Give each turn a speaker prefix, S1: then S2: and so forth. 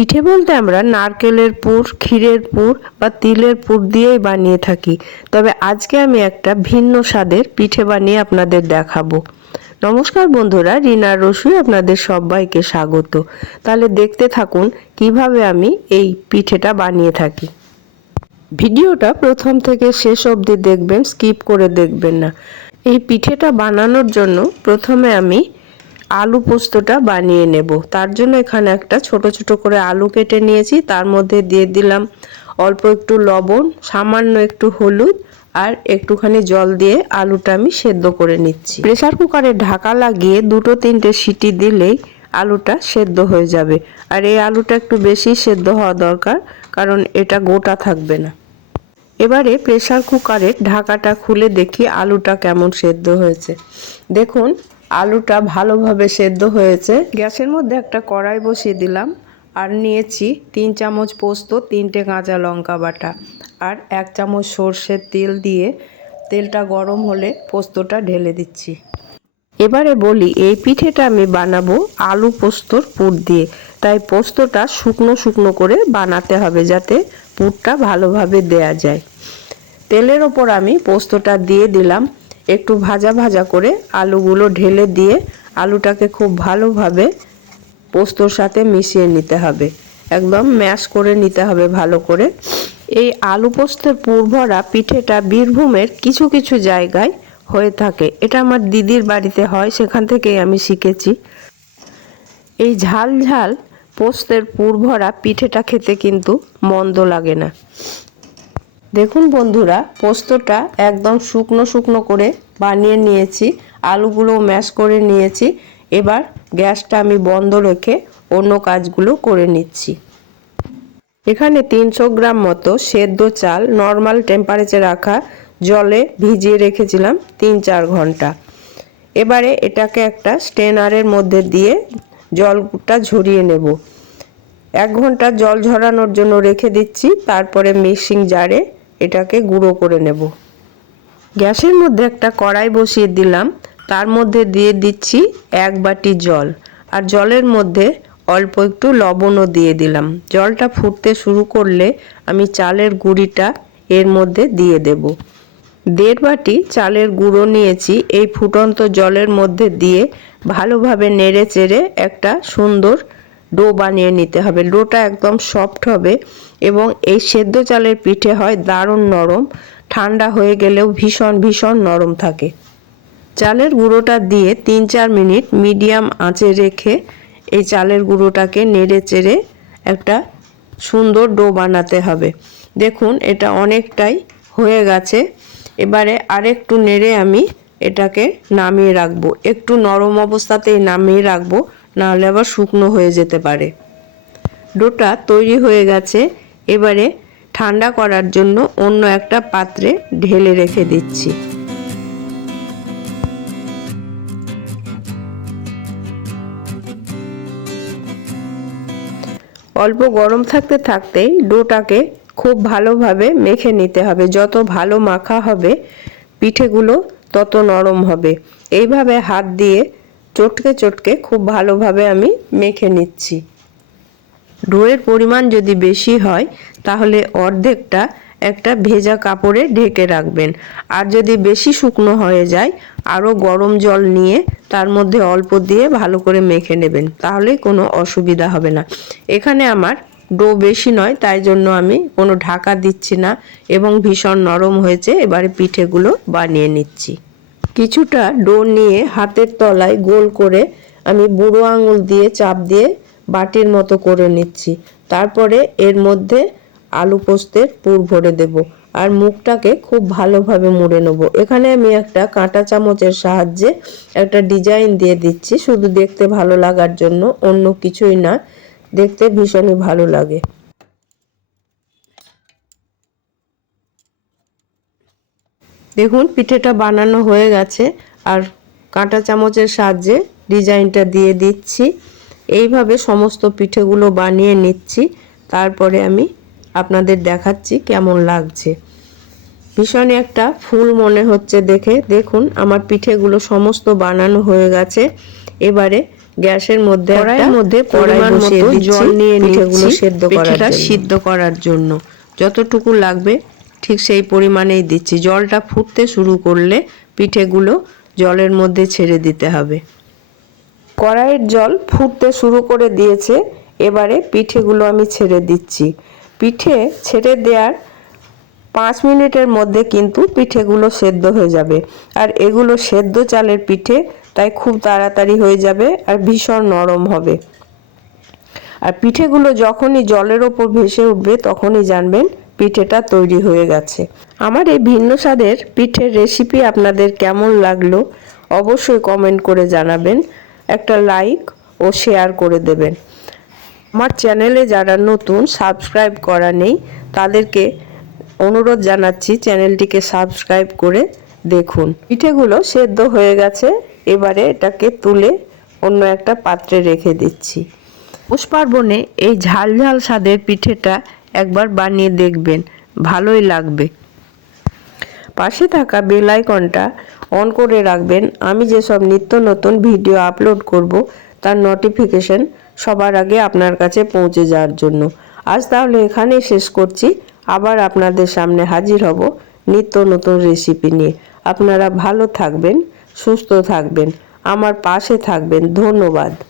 S1: পিঠে বলতে আমরা নারকেলের পুর, ক্ষীরের পুর বা তিলের পুর দিয়েই বানিয়ে থাকি। তবে আজকে আমি একটা ভিন্ন স্বাদের পিঠে বানিয়ে আপনাদের দেখাবো। নমস্কার বন্ধুরা রিনার রসুই আপনাদের সবাইকে স্বাগত। তাহলে দেখতে থাকুন কীভাবে আমি এই পিঠেটা বানিয়ে থাকি। ভিডিওটা প্রথম থেকে শেষ অবধি দেখবেন, স্কিপ করে দেখবেন না। এই পিঠেটা বানানোর জন্য প্রথমে আমি আলু পোস্তটা বানিয়ে নেব। তার জন্য এখানে একটা ছোট ছোট করে আলু কেটে নিয়েছি। তার মধ্যে দিয়ে দিলাম অল্প একটু লবণ, সামান্য একটু হলুদ আর একটুখানি জল দিয়ে আলুটা আমি সেদ্ধ করে নিচ্ছি। প্রেসার কুকারে ঢাকা লাগিয়ে দুটো, তিনটে সিটি দিলেই আলুটা সেদ্ধ হয়ে যাবে। আর এই আলুটা একটু বেশি সেদ্ধ হওয়া দরকার, কারণ এটা গোটা থাকবে না। এবারে প্রেসার কুকারের ঢাকাটা খুলে দেখি আলুটা কেমন সেদ্ধ হয়েছে। দেখুন আলুটা ভালোভাবে সেদ্ধ হয়েছে। গ্যাসের মধ্যে একটা কড়াই বসিয়ে দিলাম আর নিয়েছি তিন চামচ পোস্ত তিনটে কাঁচা লঙ্কা বাটা আর এক চামচ সর্ষের তেল দিয়ে তেলটা গরম হলে পোস্তটা ঢেলে দিচ্ছি। এবারে বলি এই পিঠেটা আমি বানাবো আলু পোস্তর পুর দিয়ে। তাই পোস্তটা শুকনো শুকনো করে বানাতে হবে যাতে পুরটা ভালোভাবে দেয়া যায়। তেলের ওপর আমি পোস্তটা দিয়ে দিলাম একটু ভাজা ভাজা করে আলুগুলো ঢেলে দিয়ে আলুটাকে খুব ভালোভাবে পোস্তর সাথে মিশিয়ে নিতে হবে। একদম ম্যাশ করে নিতে হবে ভালো করে। এই আলু পোস্তের পুরভরা পিঠেটা বীরভূমের কিছু কিছু জায়গায় হয়ে থাকে। এটা আমার দিদির বাড়িতে হয়, সেখান থেকেই আমি শিখেছি। এই ঝাল ঝাল পোস্তের পুরভরা পিঠেটা খেতে কিন্তু মন্দ লাগে না। দেখুন বন্ধুরা, পোস্তটা একদম শুকনো শুকনো করে বানিয়ে নিয়েছি আলুগুলো ম্যাশ করে নিয়েছি। এবার গ্যাসটা আমি বন্ধ রেখে অন্য কাজগুলো করে নিচ্ছি। এখানে তিনশো গ্রাম মতো সেদ্ধ চাল নর্মাল টেম্পারেচার রাখা জলে ভিজিয়ে রেখেছিলাম তিন চার ঘণ্টা। এবারে এটাকে একটা স্টেনারের মধ্যে দিয়ে জলটা ঝরিয়ে নেব। এক ঘণ্টা জল ঝরানোর জন্য রেখে দিচ্ছি, তারপরে মিক্সিং জারে এটাকে গুঁড়ো করে নেব। গ্যাসের মধ্যে একটা কড়াই বসিয়ে দিলাম। তার মধ্যে দিয়ে দিচ্ছি এক বাটি জল। আর জলের মধ্যে অল্প একটু লবণও দিয়ে দিলাম। জলটা ফুটতে শুরু করলে আমি চালের গুঁড়িটা এর মধ্যে দিয়ে দেব। দেড় বাটি চালের গুঁড়ো নিয়েছি। এই ফুটন্ত জলের মধ্যে দিয়ে ভালোভাবে নেড়ে চেড়ে একটা সুন্দর ডো বানিয়ে নিতে হবে। ডোটা একদম সফট হবে এবং এই সেদ্ধ চালের পিঠে হয় দারুণ নরম, ঠান্ডা হয়ে গেলেও ভীষণ ভীষণ নরম থাকে। চালের গুঁড়োটা দিয়ে তিন চার মিনিট মিডিয়াম আঁচে রেখে এই চালের গুঁড়োটাকে নেড়ে চেড়ে একটা সুন্দর ডো বানাতে হবে। দেখুন, এটা অনেকটাই হয়ে গেছে। এবারে আরেকটু নেড়ে আমি এটাকে নামিয়ে রাখব। একটু নরম অবস্থাতেই নামিয়ে রাখব। নাহলে আবার শুকনো হয়ে যেতে পারে। ডোটা তৈরি হয়ে গেছে, এবারে ঠান্ডা করার জন্য অন্য একটা পাত্রে ঢেলে রেখে দিচ্ছি। অল্প গরম থাকতে থাকতেই ডোটাকে খুব ভালোভাবে মেখে নিতে হবে। যত ভালো মাখা হবে, পিঠেগুলো তত নরম হবে। এইভাবে হাত দিয়ে চটকে চটকে খুব ভালোভাবে আমি মেখে নিচ্ছি। ডোয়ের পরিমাণ যদি বেশি হয়, তাহলে অর্ধেকটা একটা ভেজা কাপড়ে ঢেকে রাখবেন। আর যদি বেশি শুকনো হয়ে যায়, আরও গরম জল নিয়ে তার মধ্যে অল্প দিয়ে ভালো করে মেখে নেবেন তাহলে কোনো অসুবিধা হবে না। এখানে আমার ডো বেশি নয়, তাই জন্য আমি কোনো ঢাকা দিচ্ছি না এবং ভীষণ নরম হয়েছে, এবারে পিঠেগুলো বানিয়ে নিচ্ছি। কিছুটা ডো নিয়ে হাতের তলায় গোল করে আমি বুড়ো আঙুল দিয়ে চাপ দিয়ে বাটির মতো করে নিচ্ছি। তারপরে এর মধ্যে আলু পোস্তের পুর ভরে দেব আর মুখটাকে খুব ভালোভাবে মুড়ে নেব। এখানে আমি একটা কাঁটা চামচের সাহায্যে একটা ডিজাইন দিয়ে দিচ্ছি। শুধু দেখতে ভালো লাগার জন্য, অন্য কিছুই না। দেখতে ভীষণই ভালো লাগে। দেখুন পিঠেটা বানানো হয়ে গেছে আর কাঁটা চামচের সাহায্যে ডিজাইনটা দিয়ে দিচ্ছি। এইভাবে সমস্ত পিঠেগুলো বানিয়ে নিচ্ছি। তারপরে আমি আপনাদের দেখাচ্ছি কেমন লাগছে। ভীষণই একটা ফুল মনে হচ্ছে দেখে। দেখুন আমার পিঠেগুলো সমস্ত বানানো হয়ে গেছে। এবারে গ্যাসের মধ্যে
S2: কড়াইয়ের মধ্যে পরিমাণ মতো জল নিয়ে
S1: পিঠেগুলো সেদ্ধ করার
S2: সিদ্ধ করার জন্য। যতটুকু লাগবে ঠিক সেই পরিমাণেই দিচ্ছি। জলটা ফুটতে শুরু করলে পিঠেগুলো জলের মধ্যে ছেড়ে দিতে হবে।
S1: কড়াইয়ের জল ফুটতে শুরু করে দিয়েছে, এবারে পিঠেগুলো আমি ছেড়ে দিচ্ছি। পিঠে ছেড়ে দেওয়ার পাঁচ মিনিটের মধ্যে কিন্তু পিঠেগুলো সেদ্ধ হয়ে যাবে। আর এগুলো সেদ্ধ চালের পিঠে, তাই খুব তাড়াতাড়ি হয়ে যাবে আর ভীষণ নরম হবে। আর পিঠেগুলো যখনই জলের ওপর ভেসে উঠবে, তখনই জানবেন পিঠেটা তৈরি হয়ে গেছে। আমার এই ভিন্ন স্বাদের পিঠের রেসিপি আপনাদের কেমন লাগল অবশ্যই কমেন্ট করে জানাবেন, একটা লাইক ও শেয়ার করে দেবেন। আমার চ্যানেলে যারা নতুন সাবস্ক্রাইব করা নেই, তাদেরকে অনুরোধ জানাচ্ছি চ্যানেলটিকে সাবস্ক্রাইব করে দেখুন। পিঠেগুলো সেদ্ধ হয়ে গেছে, এবারে এটাকে তুলে অন্য একটা পাত্রে রেখে দিচ্ছি। পৌষ পার্বণে এই ঝাল ঝাল স্বাদের পিঠেটা একবার বানিয়ে দেখবেন, ভালোই লাগবে। পাশে থাকা বেল আইকনটা অন করে রাখবেন। আমি যেসব নিত্য নতুন ভিডিও আপলোড করব, তার নোটিফিকেশন সবার আগে আপনার কাছে পৌঁছে যাওয়ার জন্য। আজ তাহলে এখানেই শেষ করছি। আবার আপনাদের সামনে হাজির হব নিত্য নতুন রেসিপি নিয়ে। আপনারা ভালো থাকবেন, সুস্থ থাকবেন। আমার পাশে থাকবেন। ধন্যবাদ।